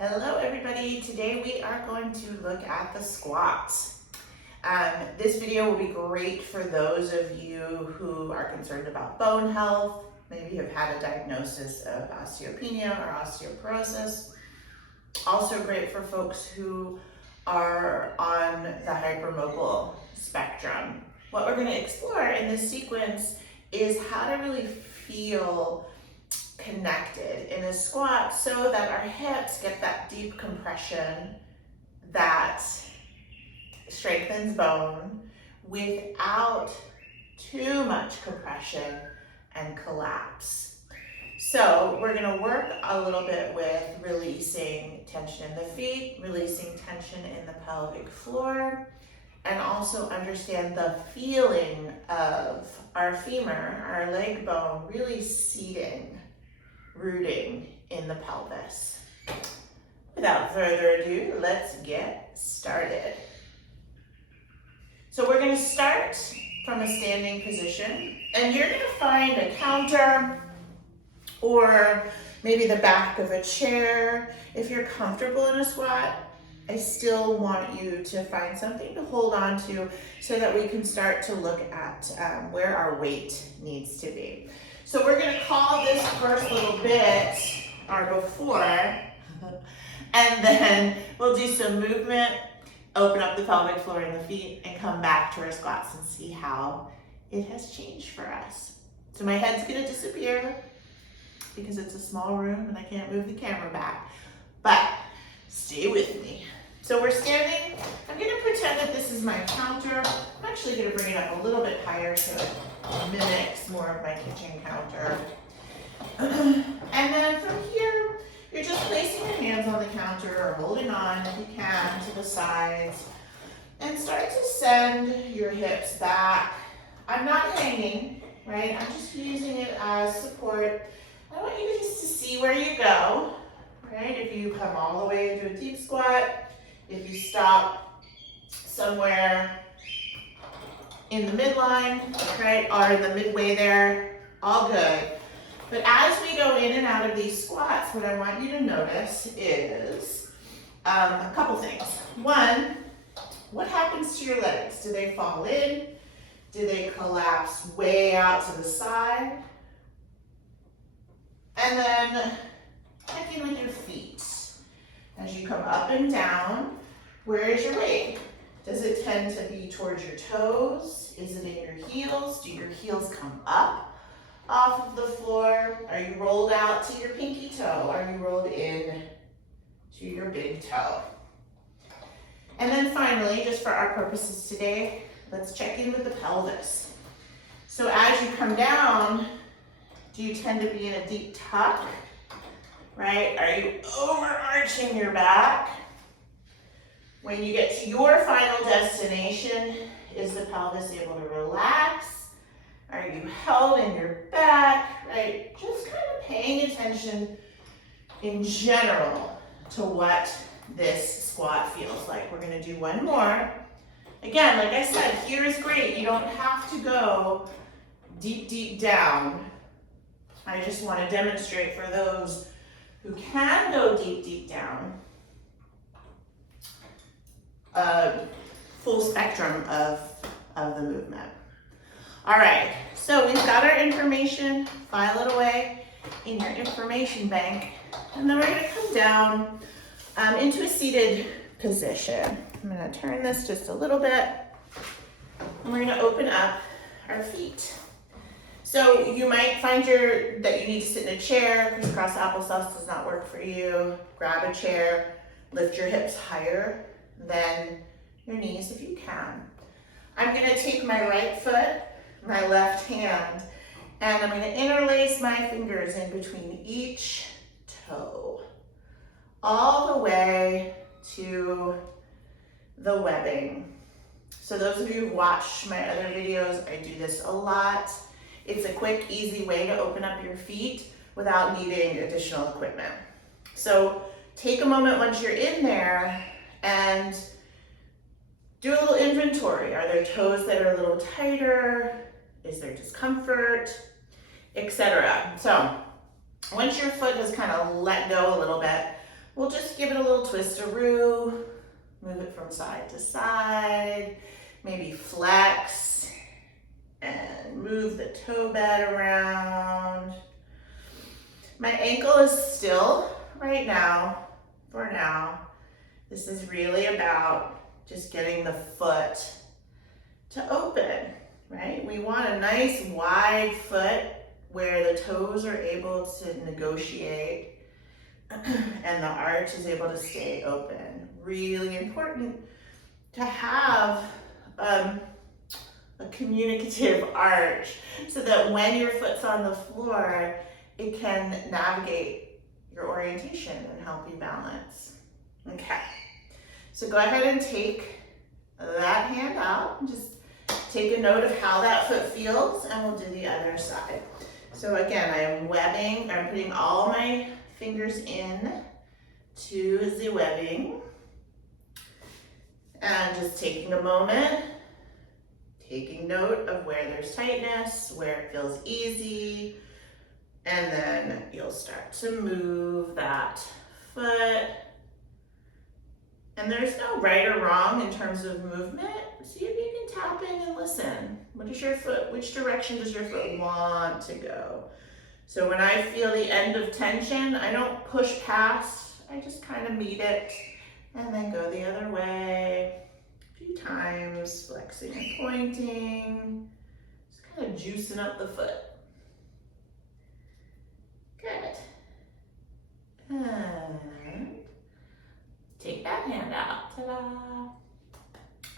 Hello everybody, today we are going to look at the squats. This video will be great for those of you who are concerned about bone health, maybe have had a diagnosis of osteopenia or osteoporosis. Also great for folks who are on the hypermobile spectrum. What we're going to explore in this sequence is how to really feel connected in a squat so that our hips get that deep compression that strengthens bone without too much compression and collapse. So we're going to work a little bit with releasing tension in the feet, releasing tension in the pelvic floor, and also understand the feeling of our femur, our leg bone, really seating, rooting in the pelvis. Without further ado, let's get started. So we're going to start from a standing position, and you're going to find a counter or maybe the back of a chair. If you're comfortable in a squat, I still want you to find something to hold on to so that we can start to look at where our weight needs to be. So we're going to call this first little bit our before, and then we'll do some movement, open up the pelvic floor and the feet, and come back to our squats and see how it has changed for us. So my head's going to disappear because it's a small room and I can't move the camera back, but stay with me. So we're standing. I'm going to pretend that this is my counter. I'm actually going to bring it up a little bit higher so it mimics more of my kitchen counter. And then from here, you're just placing your hands on the counter or holding on if you can to the sides, and start to send your hips back. I'm not hanging, right? I'm just using it as support. I want you just to see where you go, right? If you come all the way into a deep squat, if you stop somewhere in the midline, right, or in the midway there, all good. But as we go in and out of these squats, what I want you to notice is a couple things. One, what happens to your legs? Do they fall in? Do they collapse way out to the side? And then check in with your feet. As you come up and down, where is your weight? Does it tend to be towards your toes? Is it in your heels? Do your heels come up off of the floor? Are you rolled out to your pinky toe? Are you rolled in to your big toe? And then finally, just for our purposes today, let's check in with the pelvis. So as you come down, do you tend to be in a deep tuck? Right? Are you overarching your back? When you get to your final destination, is the pelvis able to relax? Are you held in your back? Right? Just kind of paying attention in general to what this squat feels like. We're going to do one more. Again, like I said, here is great. You don't have to go deep, deep down. I just want to demonstrate for those who can go deep, deep down, full spectrum of the movement. All right, so we've got our information, file it away in your information bank, and then we're going to come down into a seated position. I'm going to turn this just a little bit, and we're going to open up our feet. So you might find that you need to sit in a chair. Crisscross applesauce does not work for you. Grab a chair, lift your hips higher than your knees if you can. I'm going to take my right foot, my left hand, and I'm going to interlace my fingers in between each toe, all the way to the webbing. So those of you who've watched my other videos, I do this a lot. It's a quick, easy way to open up your feet without needing additional equipment. So take a moment once you're in there and do a little inventory. Are there toes that are a little tighter? Is there discomfort? Etc. So once your foot has kind of let go a little bit, We'll just give it a little twist-a-roo, move it from side to side, maybe flex, and move the toe bed around. My ankle is still, right now, for now, this is really about just getting the foot to open, right? We want a nice wide foot where the toes are able to negotiate and the arch is able to stay open. Really important to have a communicative arch so that when your foot's on the floor, it can navigate your orientation and help you balance. Okay, so go ahead and take that hand out and just take a note of how that foot feels, and we'll do the other side. So again, I am webbing, I'm putting all my fingers in to the webbing and just taking a moment, taking note of where there's tightness, where it feels easy, and then you'll start to move that foot. And there's no right or wrong in terms of movement. See if you can tap in and listen. What is your foot, which direction does your foot want to go? So when I feel the end of tension, I don't push past, I just kind of meet it and then go the other way a few times, flexing and pointing, just kind of juicing up the foot. Good. And take that hand out, ta-da.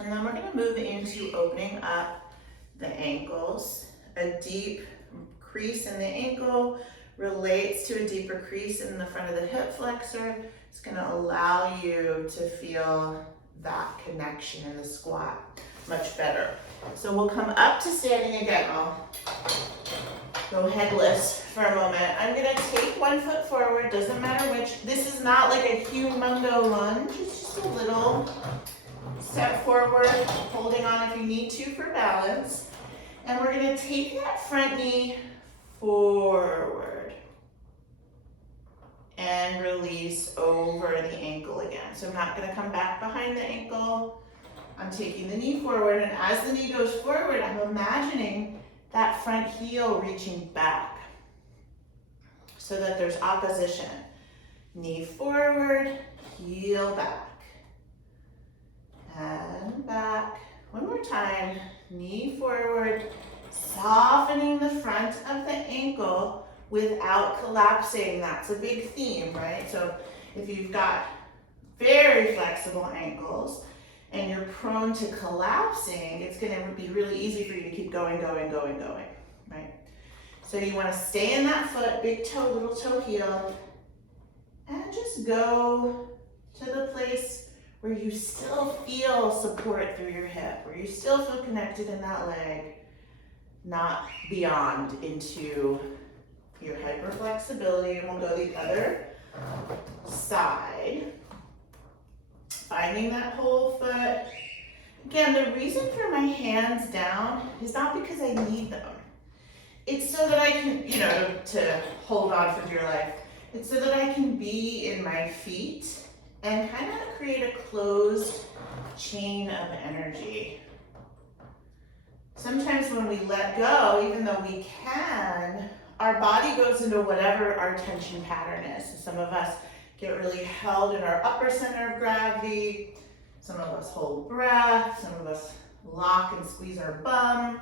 And then we're gonna move into opening up the ankles. A deep crease in the ankle relates to a deeper crease in the front of the hip flexor. It's gonna allow you to feel that connection in the squat much better. So we'll come up to standing again. I'll go headless for a moment. I'm gonna take one foot forward, doesn't matter which. This is not like a humongo lunge, it's just a little step forward, holding on if you need to for balance. And we're gonna take that front knee forward and release over the ankle again. So I'm not gonna come back behind the ankle. I'm taking the knee forward, and as the knee goes forward, I'm imagining that front heel reaching back so that there's opposition. Knee forward, heel back, and back. One more time, knee forward, softening the front of the ankle without collapsing. That's a big theme, right? So if you've got very flexible ankles and you're prone to collapsing, it's gonna be really easy for you to keep going, right? So you wanna stay in that foot, big toe, little toe heel, and just go to the place where you still feel support through your hip, where you still feel connected in that leg, not beyond into your hyperflexibility. And we'll go the other side. Finding that whole foot. Again, the reason for my hands down is not because I need them. It's so that I can, to hold on for dear life. It's so that I can be in my feet and kind of create a closed chain of energy. Sometimes when we let go, even though we can, our body goes into whatever our tension pattern is. So some of us get really held in our upper center of gravity. Some of us hold breath. Some of us lock and squeeze our bum,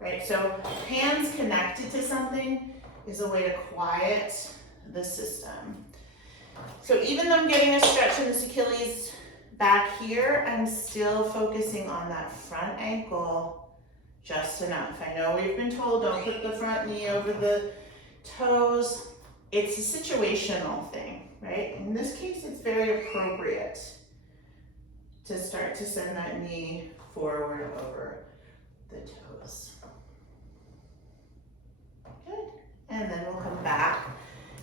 right? So hands connected to something is a way to quiet the system. So even though I'm getting a stretch in this Achilles back here, I'm still focusing on that front ankle just enough. I know we've been told don't put the front knee over the toes. It's a situational thing, right? In this case, it's very appropriate to start to send that knee forward over the toes. Good. And then we'll come back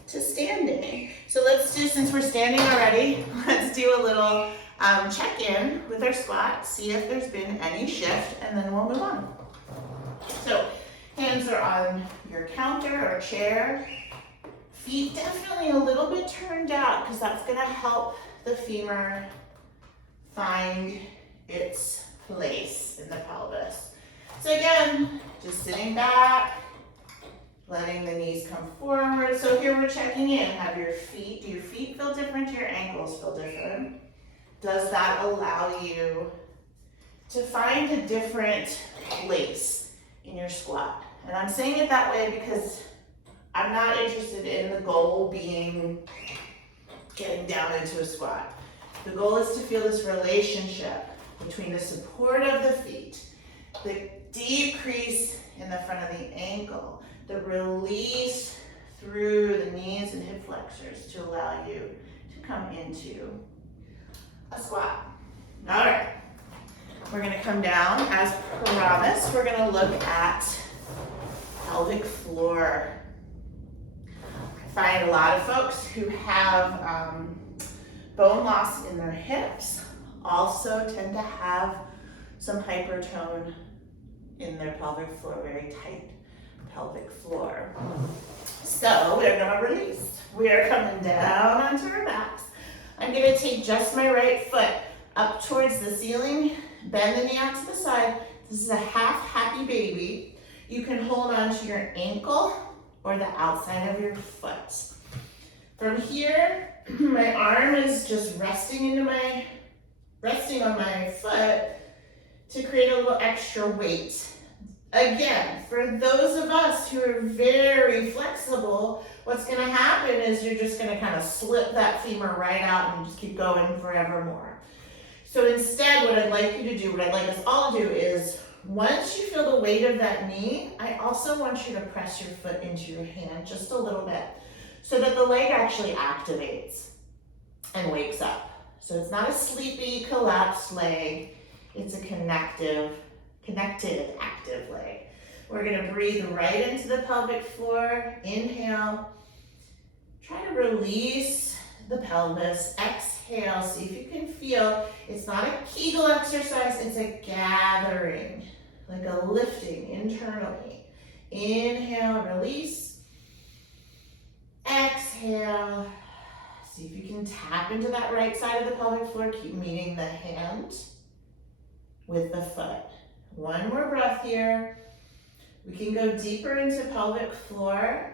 to standing. So let's do, since we're standing already, let's do a little check-in with our squat, see if there's been any shift, and then we'll move on. So hands are on your counter or chair. Feet definitely a little bit turned out because that's gonna help the femur find its place in the pelvis. So again, just sitting back, letting the knees come forward. So here we're checking in. Have your feet, do your feet feel different? Do your ankles feel different? Does that allow you to find a different place in your squat? And I'm saying it that way because I'm not interested in the goal being getting down into a squat. The goal is to feel this relationship between the support of the feet, the decrease in the front of the ankle, the release through the knees and hip flexors to allow you to come into a squat. All right, we're gonna come down as promised. We're gonna look at pelvic floor. I find a lot of folks who have bone loss in their hips also tend to have some hypertone in their pelvic floor, very tight pelvic floor. So we're gonna release. We are coming down onto our backs. I'm gonna take just my right foot up towards the ceiling, bend the knee out to the side. This is a half happy baby. You can hold on to your ankle or the outside of your foot. From here, my arm is just resting on my foot to create a little extra weight. Again, for those of us who are very flexible, what's gonna happen is you're just gonna kind of slip that femur right out and just keep going forevermore. So instead, what I'd like you to do, what I'd like us all to do is, once you feel the weight of that knee, I also want you to press your foot into your hand just a little bit so that the leg actually activates and wakes up. So it's not a sleepy, collapsed leg, it's a connected, active leg. We're gonna breathe right into the pelvic floor. Inhale. Try to release the pelvis. Exhale. See if you can feel, it's not a Kegel exercise, it's a gathering, like a lifting internally. Inhale, release. Exhale. See if you can tap into that right side of the pelvic floor. Keep meeting the hand with the foot. One more breath here. We can go deeper into pelvic floor,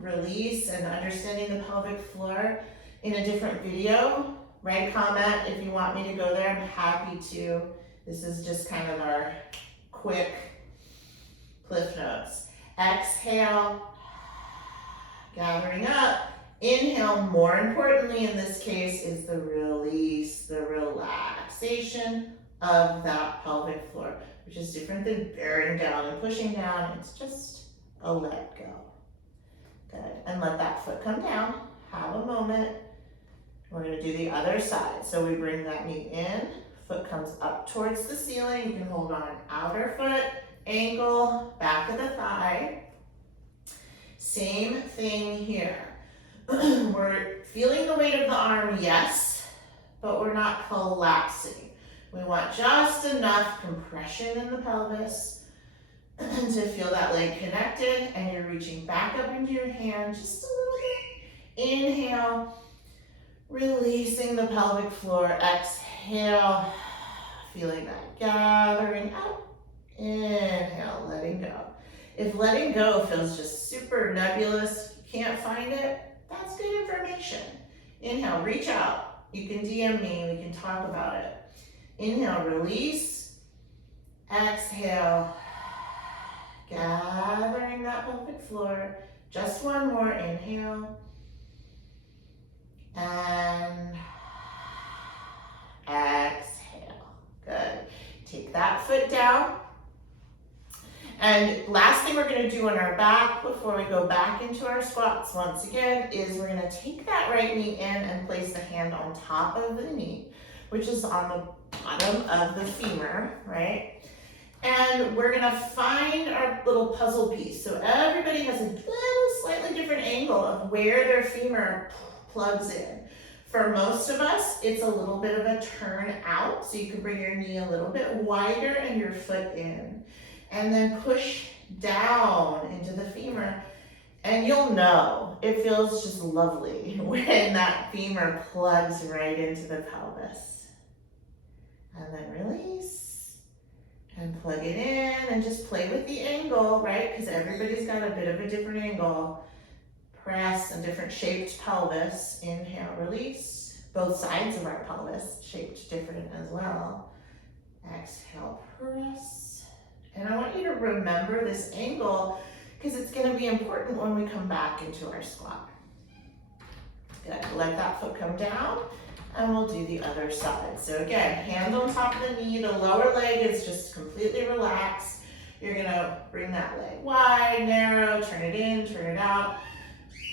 release and understanding the pelvic floor in a different video. Write a comment if you want me to go there. I'm happy to. This is just kind of our quick cliff notes. Exhale, gathering up. Inhale, more importantly in this case, is the release, the relaxation of that pelvic floor, which is different than bearing down and pushing down. It's just a let go. Good. And let that foot come down. Have a moment. We're going to do the other side. So we bring that knee in, foot comes up towards the ceiling. You can hold on outer foot, ankle, back of the thigh. Same thing here. We're feeling the weight of the arm, yes, but we're not collapsing. We want just enough compression in the pelvis to feel that leg connected, and you're reaching back up into your hand just a little bit. Inhale, releasing the pelvic floor. Exhale, feeling that gathering out. Inhale, letting go. If letting go feels just super nebulous, you can't find it, that's good information. Inhale, reach out. You can DM me, we can talk about it. Inhale, release. Exhale, gathering that pelvic floor. Just one more, inhale. And exhale, good. Take that foot down. And last thing we're gonna do on our back before we go back into our squats once again is we're gonna take that right knee in and place the hand on top of the knee, which is on the bottom of the femur, right? And we're gonna find our little puzzle piece. So everybody has a little slightly different angle of where their femur plugs in. For most of us, it's a little bit of a turn out. So you can bring your knee a little bit wider and your foot in. And then push down into the femur And you'll know, it feels just lovely when that femur plugs right into the pelvis. And then release and plug it in and just play with the angle, right? Because everybody's got a bit of a different angle. Press a different shaped pelvis. Inhale, release. Both sides of our pelvis shaped different as well. Exhale, press. And I want you to remember this angle because it's going to be important when we come back into our squat. Good. Let that foot come down and we'll do the other side. So again, hand on top of the knee, the lower leg is just completely relaxed. You're going to bring that leg wide, narrow, turn it in, turn it out.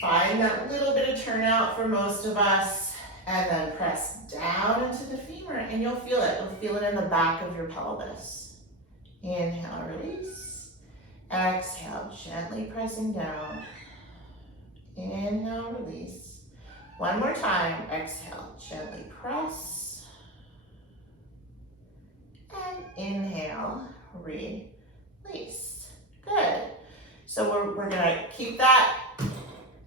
Find that little bit of turnout for most of us and then press down into the femur and you'll feel it. You'll feel it in the back of your pelvis. Inhale, release. Exhale, gently pressing down. Inhale, release. One more time. Exhale, gently press. And inhale, release. Good. So we're gonna keep that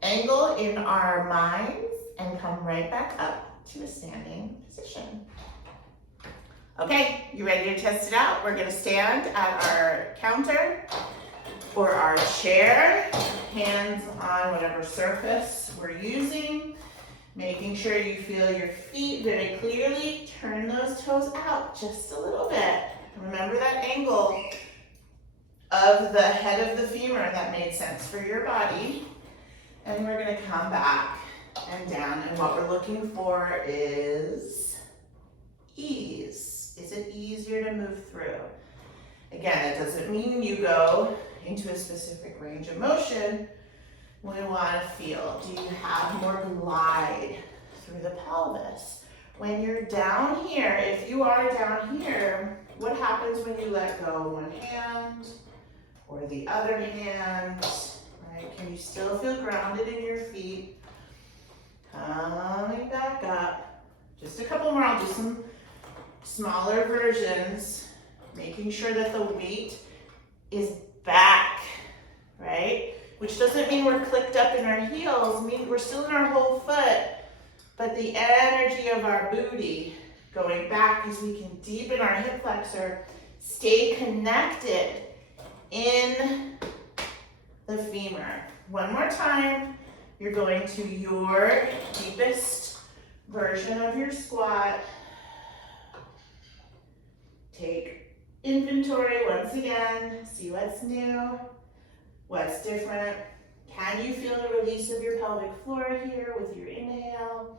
angle in our minds and come right back up to a standing position. Okay, you ready to test it out? We're gonna stand at our counter or our chair, hands on whatever surface we're using, making sure you feel your feet very clearly. Turn those toes out just a little bit. Remember that angle of the head of the femur that made sense for your body. And we're gonna come back and down. And what we're looking for is ease. Is it easier to move through? Again, it doesn't mean you go into a specific range of motion. We want to feel, do you have more glide through the pelvis? When you're down here, if you are down here, what happens when you let go one hand or the other hand, right? Can you still feel grounded in your feet? Coming back up. Just a couple more, I'll do some smaller versions, making sure that the weight is back, right? Which doesn't mean we're clicked up in our heels, means we're still in our whole foot, but the energy of our booty going back as we can deepen our hip flexor, stay connected in the femur. One more time, you're going to your deepest version of your squat. Take inventory once again, see what's new, what's different. Can you feel the release of your pelvic floor here with your inhale?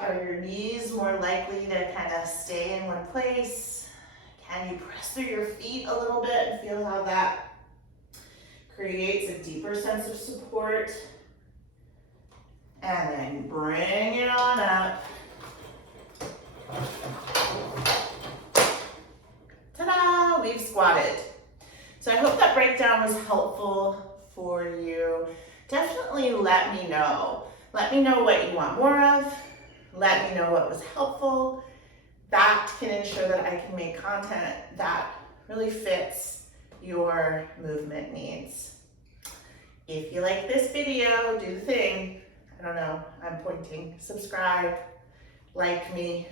Are your knees more likely to kind of stay in one place? Can you press through your feet a little bit and feel how that creates a deeper sense of support? And then bring it on up. Ta-da! We've squatted. So I hope that breakdown was helpful for you. Definitely let me know. Let me know what you want more of. Let me know what was helpful. That can ensure that I can make content that really fits your movement needs. If you like this video, do the thing. I don't know, I'm pointing. Subscribe, like me,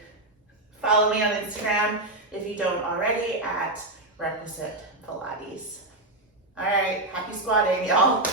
follow me on Instagram if you don't already at Requisite Pilates. All right, happy squatting, y'all.